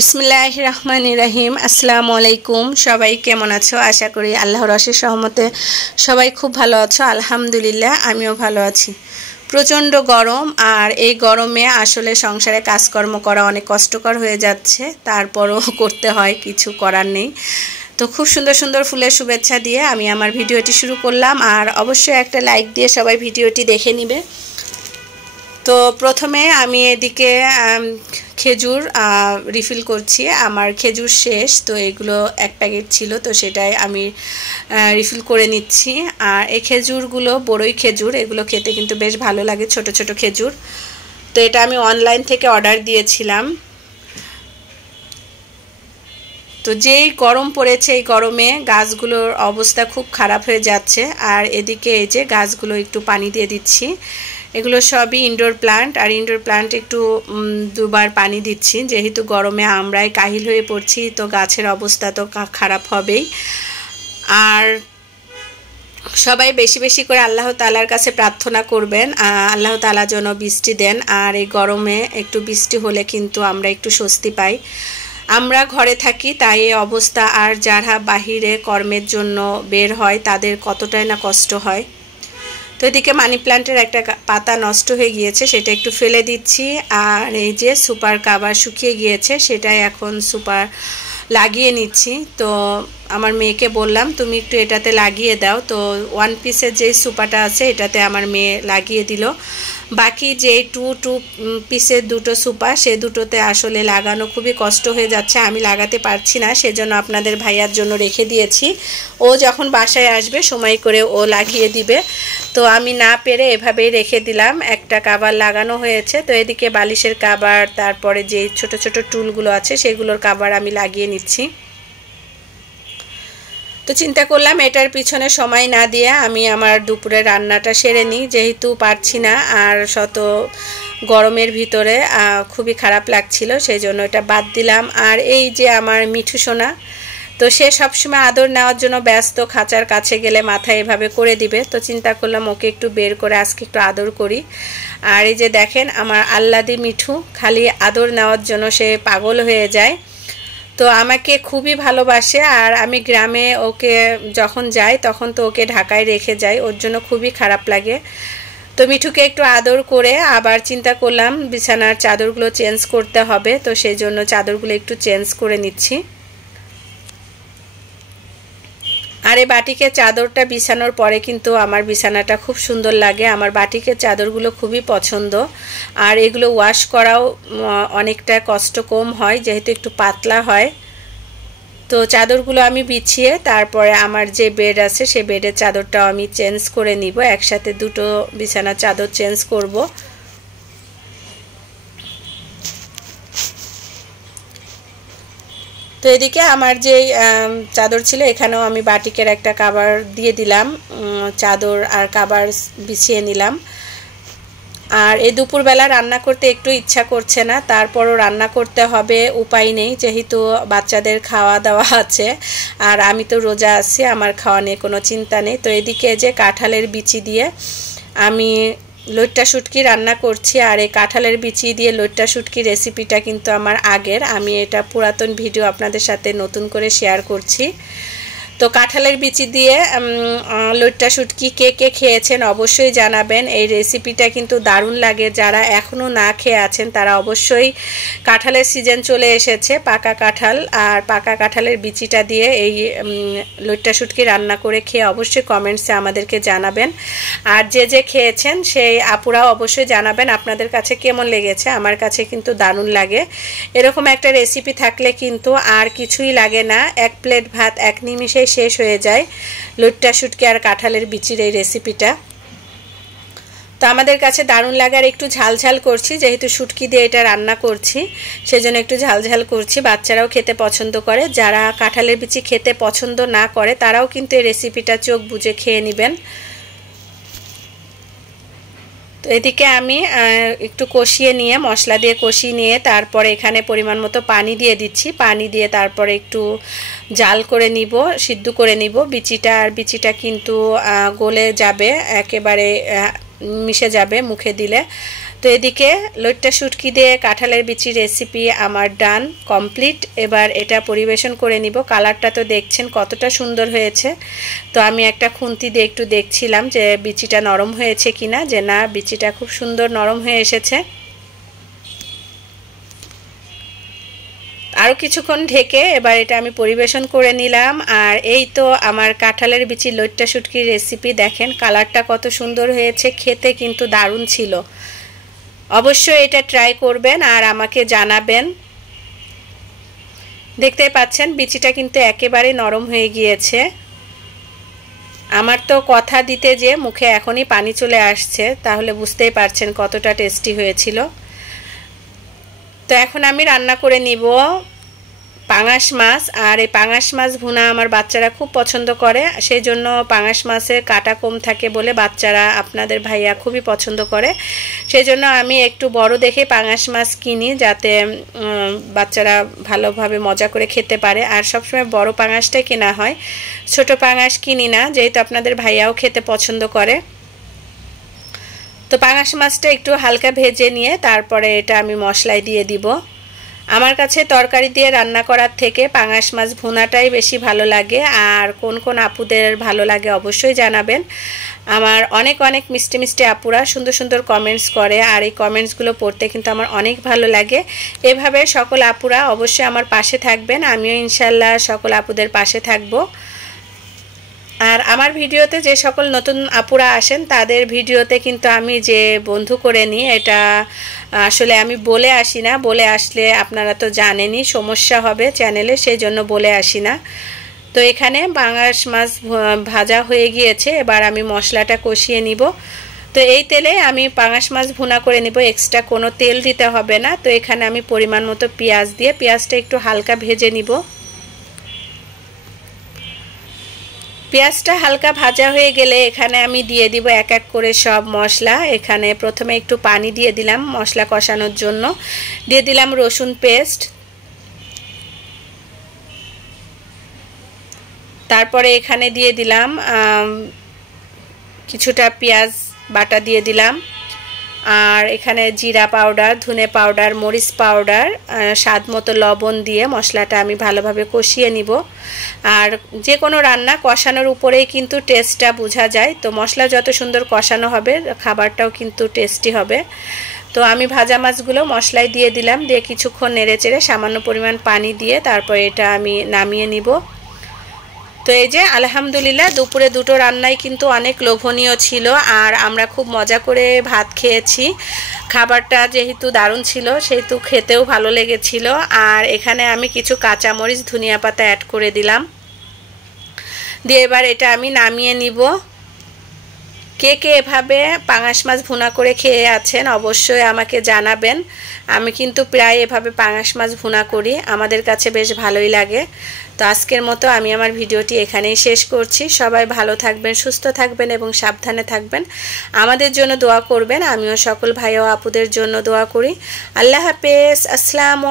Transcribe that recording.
বিসমিল্লাহির রহমানির রহিম। আসসালামু আলাইকুম। সবাই কেমন আছো? আশা করি আল্লাহর অশেষ রহমতে সবাই খুব ভালো আছো। আলহামদুলিল্লাহ, আমিও ভালো আছি। প্রচণ্ড গরম, আর এই গরমে আসলে সংসারে কাজকর্ম করা অনেক কষ্টকর হয়ে যাচ্ছে, তারপরও করতে হয়, কিছু করার নেই। তো খুব সুন্দর সুন্দর ফুলের শুভেচ্ছা দিয়ে আমি আমার ভিডিওটি শুরু করলাম, আর অবশ্যই একটা লাইক দিয়ে সবাই ভিডিওটি দেখে নিবে। তো প্রথমে আমি এদিকে খেজুর রিফিল করছি। আমার খেজুর শেষ, তো এগুলো এক প্যাকেট ছিল, তো সেটাই আমি রিফিল করে নিচ্ছি। আর এই খেজুরগুলো বড়ই খেজুর, এগুলো খেতে কিন্তু বেশ ভালো লাগে, ছোট ছোট খেজুর। তো এটা আমি অনলাইন থেকে অর্ডার দিয়েছিলাম। তো যেই গরম পড়েছে, এই গরমে গাছগুলোর অবস্থা খুব খারাপ হয়ে যাচ্ছে। আর এদিকে এই যে গাছগুলো একটু পানি দিয়ে দিচ্ছি। এগুলো সবই ইনডোর প্লান্ট, আর ইনডোর প্লান্ট একটু দুবার পানি দিচ্ছি, যেহেতু গরমে আমরাই কাহিল হয়ে পড়ছি, তো গাছের অবস্থা তো খারাপ হবেই। আর সবাই বেশি বেশি করে আল্লাহ তাআলার কাছে প্রার্থনা করবেন, আল্লাহ তাআলা যেন বৃষ্টি দেন। আর এই গরমে একটু বৃষ্টি হলে কিন্তু আমরা একটু স্বস্তি পাই। আমরা ঘরে থাকি তাই এই অবস্থা, আর যারা বাহিরে কর্মের জন্য বের হয় তাদের কতটাই না কষ্ট হয়। তো এদিকে মানি প্ল্যান্টের একটা পাতা নষ্ট হয়ে গিয়েছে, সেটা একটু ফেলে দিচ্ছি। আর এই যে সুপার কাভার শুকিয়ে গিয়েছে, সেটাই এখন সুপার লাগিয়ে নিচ্ছি। তো আমার মেয়েকে বললাম তুমি একটু এটাতে লাগিয়ে দাও। তো ওয়ান পিসের যে সুপারটা আছে এটাতে আমার মেয়ে লাগিয়ে দিল। বাকি যে টু পিসের দুটো সুপার, সে দুটোতে আসলে লাগানো খুবই কষ্ট হয়ে যাচ্ছে, আমি লাগাতে পারছি না, সেজন্য আপনাদের ভাইয়ার জন্য রেখে দিয়েছি। ও যখন বাসায় আসবে সময় করে ও লাগিয়ে দিবে। তো আমি না পেরে এভাবেই রেখে দিলাম। একটা কাভার লাগানো হয়েছে। তো এদিকে বালিশের কাভার, তারপরে যে ছোট ছোট টুলগুলো আছে সেগুলোর কাভার আমি লাগিয়ে নিচ্ছি। তো চিন্তা করলাম এটার পিছনে সময় না দিয়ে আমি আমার দুপুরে রান্নাটা সেরে নিই, যেহেতু পারছি না, আর শত গরমের ভিতরে খুবই খারাপ লাগছিল, সেই জন্য এটা বাদ দিলাম। আর এই যে আমার মিঠু সোনা, তো সে সবসময় আদর নেওয়ার জন্য ব্যস্ত, খাঁচার কাছে গেলে মাথায় এভাবে করে দিবে। তো চিন্তা করলাম ওকে একটু বের করে আজকে একটু আদর করি। আর এই যে দেখেন আমার আল্লাদি মিঠু, খালি আদর নেওয়ার জন্য সে পাগল হয়ে যায়। তো আমাকে খুবই ভালোবাসে, আর আমি গ্রামে ওকে যখন যাই তখন তো ওকে ঢাকায় রেখে যাই, ওর জন্য খুবই খারাপ লাগে। তো মিঠুকে একটু আদর করে আবার চিন্তা করলাম বিছানার চাদরগুলো চেঞ্জ করতে হবে, তো সেই জন্য চাদরগুলো একটু চেঞ্জ করে নিচ্ছি। আর এই বাটিকের চাদরটা বিছানোর পরে কিন্তু আমার বিছানাটা খুব সুন্দর লাগে। আমার বাটিকের চাদরগুলো খুবই পছন্দ, আর এগুলো ওয়াশ করাও অনেকটা কষ্ট কম হয়, যেহেতু একটু পাতলা হয়। তো চাদরগুলো আমি বিছিয়ে তারপরে আমার যে বেড আছে সেই বেডের চাদরটাও আমি চেঞ্জ করে নিব, একসাথে দুটো বিছানার চাদর চেঞ্জ করব। তো এদিকে আমার যে চাদর ছিল এখানেও আমি বাটিকের একটা কাভার দিয়ে দিলাম, চাদর আর কাভার বিছিয়ে নিলাম। আর এই দুপুরবেলা রান্না করতে একটু ইচ্ছা করছে না, তারপরও রান্না করতে হবে, উপায় নেই, যেহেতু বাচ্চাদের খাওয়া দাওয়া আছে, আর আমি তো রোজা আছি, আমার খাওয়া নিয়ে কোনো চিন্তা নেই। তো এদিকে যে কাঁঠালের বিচি দিয়ে আমি লইট্টা শুটকি রান্না করছি। আর এই কাঁঠালের বিচি দিয়ে লইট্টা শুটকি রেসিপিটা কিন্তু আমার আগের, আমি এটা পুরাতন ভিডিও আপনাদের সাথে নতুন করে শেয়ার করছি। তো কাঁঠালের বিচি দিয়ে লইট্টা শুটকি কে কে খেয়েছেন অবশ্যই জানাবেন। এই রেসিপিটা কিন্তু দারুণ লাগে, যারা এখনও না খেয়ে আছেন তারা অবশ্যই, কাঁঠালের সিজন চলে এসেছে, পাকা কাঁঠাল আর পাকা কাঁঠালের বিচিটা দিয়ে এই লইট্টা শুটকি রান্না করে খেয়ে অবশ্যই কমেন্টসে আমাদেরকে জানাবেন। আর যে যে খেয়েছেন সেই আপুরাও অবশ্যই জানাবেন আপনাদের কাছে কেমন লেগেছে। আমার কাছে কিন্তু দারুণ লাগে। এরকম একটা রেসিপি থাকলে কিন্তু আর কিছুই লাগে না, এক প্লেট ভাত এক নিমিষেই শেষ হয়ে যায় লইট্টা শুটকি আর কাঁঠালের বিচির এই রেসিপিটা। তো আমাদের কাছে দারুণ লাগে। আর একটু ঝাল ঝাল করছি, যেহেতু শুটকি দিয়ে এটা রান্না করছি সেজন্য একটু ঝাল ঝাল করছি, বাচ্চারাও খেতে পছন্দ করে। যারা কাঁঠালের বিচি খেতে পছন্দ না করে তারাও কিন্তু এই রেসিপিটা চোখ বুজে খেয়ে নেবেন। তো এদিকে আমি একটু কষিয়ে নিয়ে, মশলা দিয়ে কষিয়ে নিয়ে তারপরে এখানে পরিমাণ মতো পানি দিয়ে দিচ্ছি। পানি দিয়ে তারপরে একটু জাল করে নিব, সিদ্ধ করে নিব বিচিটা। আর বিচিটা কিন্তু গলে যাবে, একেবারে মিশে যাবে মুখে দিলে। তো এদিকে লইট্টা শুটকি দিয়ে কাঁঠালের বিচির রেসিপি আমার ডান কমপ্লিট। এবার এটা পরিবেশন করে নিব। কালারটা তো দেখছেন কতটা সুন্দর হয়েছে। তো আমি একটা খুন্তি দিয়ে একটু দেখছিলাম যে বিচিটা নরম হয়েছে কিনা, যে না, বিচিটা খুব সুন্দর নরম হয়ে এসেছে। আরও কিছুক্ষণ ঢেকে এবার এটা আমি পরিবেশন করে নিলাম। আর এই তো আমার কাঁঠালের বিচির লইট্টা শুটকির রেসিপি। দেখেন কালারটা কত সুন্দর হয়েছে, খেতে কিন্তু দারুণ ছিল। অবশ্যই এটা ট্রাই করবেন আর আমাকে জানাবেন। দেখতেই পাচ্ছেন বিচিটা কিন্তু একেবারে নরম হয়ে গিয়েছে। আমার তো কথা দিতে যে মুখে এখনই পানি চলে আসছে, তাহলে বুঝতেই পারছেন কতটা টেস্টি হয়েছিল। তো এখন আমি রান্না করে নিব পাঙাশ মাছ। আর এই পাঙাশ মাছ ভুনা আমার বাচ্চারা খুব পছন্দ করে, সেই জন্য পাঙাশ মাছের কাটা কম থাকে বলে বাচ্চারা, আপনাদের ভাইয়া খুবই পছন্দ করে। সেই জন্য আমি একটু বড় দেখে পাঙাশ মাছ কিনি, যাতে বাচ্চারা ভালোভাবে মজা করে খেতে পারে। আর সবসময় বড় পাঙাশটাই কেনা হয়, ছোট পাঙাশ কিনি না, যেহেতু আপনাদের ভাইয়াও খেতে পছন্দ করে। তো পাঙাশ মাছটা একটু হালকা ভেজে নিয়ে তারপরে এটা আমি মশলায় দিয়ে দিব। আমার কাছে তরকারি দিয়ে রান্না করার থেকে পাঙাশ মাছ ভুনাটাই বেশি ভালো লাগে। আর কোন কোন আপুদের ভালো লাগে অবশ্যই জানাবেন। আমার অনেক অনেক মিষ্টি মিষ্টি আপুরা সুন্দর সুন্দর কমেন্টস করে, আর এই কমেন্টসগুলো পড়তে কিন্তু আমার অনেক ভালো লাগে। এভাবে সকল আপুরা অবশ্যই আমার পাশে থাকবেন, আমিও ইনশাল্লাহ সকল আপুদের পাশে থাকবো। আর আমার ভিডিওতে যে সকল নতুন আপুরা আসেন তাদের ভিডিওতে কিন্তু আমি যে বন্ধু করে নিই, এটা আসলে আমি বলে আসি না। বলে আসলে আপনারা তো জানেনই সমস্যা হবে চ্যানেলে, সেই জন্য বলে আসি না। তো এখানে পাঙাশ মাছ ভাজা হয়ে গিয়েছে, এবার আমি মশলাটা কষিয়ে নিব। তো এই তেলে আমি পাঙাশ মাছ ভুনা করে নিব, এক্সট্রা কোনো তেল দিতে হবে না। তো এখানে আমি পরিমাণ মতো পেঁয়াজ দিয়ে পেঁয়াজটা একটু হালকা ভেজে নিব। পেঁয়াজটা হালকা ভাজা হয়ে গেলে এখানে আমি দিয়ে দিব এক এক করে সব মশলা। এখানে প্রথমে একটু পানি দিয়ে দিলাম মশলা কষানোর জন্য, দিয়ে দিলাম রসুন পেস্ট, তারপরে এখানে দিয়ে দিলাম কিছুটা পেঁয়াজ বাটা দিয়ে দিলাম। আর এখানে জিরা পাউডার, ধনে পাউডার, মরিচ পাউডার, স্বাদ মতো লবণ দিয়ে মশলাটা আমি ভালোভাবে কষিয়ে নিব। আর যে কোনো রান্না কষানোর উপরেই কিন্তু টেস্টটা বোঝা যায়। তো মশলা যত সুন্দর কষানো হবে খাবারটাও কিন্তু টেস্টি হবে। তো আমি ভাজা মাছগুলো মশলায় দিয়ে দিলাম, দিয়ে কিছুক্ষণ নেড়েচেড়ে সামান্য পরিমাণ পানি দিয়ে তারপর এটা আমি নামিয়ে নিব। তো এই যে আলহামদুলিল্লাহ দুপুরে দুটো রান্নাই কিন্তু অনেক লোভনীয় ছিল, আর আমরা খুব মজা করে ভাত খেয়েছি। খাবারটা যেহেতু দারুণ ছিল সেহেতু খেতেও ভালো লেগেছিল। আর এখানে আমি কিছু কাঁচামরিচ, ধনিয়া পাতা অ্যাড করে দিলাম, দিয়ে এবার এটা আমি নামিয়ে নিব। কে কে এভাবে পাঙাশ মাছ ভুনা করে খেয়ে আছেন অবশ্যই আমাকে জানাবেন। আমি কিন্তু প্রায় এভাবে পাঙাশ মাছ ভুনা করি, আমাদের কাছে বেশ ভালোই লাগে। তো আজকের মতো আমি আমার ভিডিওটি এখানেই শেষ করছি। সবাই ভালো থাকবেন, সুস্থ থাকবেন এবং সাবধানে থাকবেন। আমাদের জন্য দোয়া করবেন, আমিও সকল ভাই ও আপুদের জন্য দোয়া করি। আল্লাহ হাফেজ, আসসালামু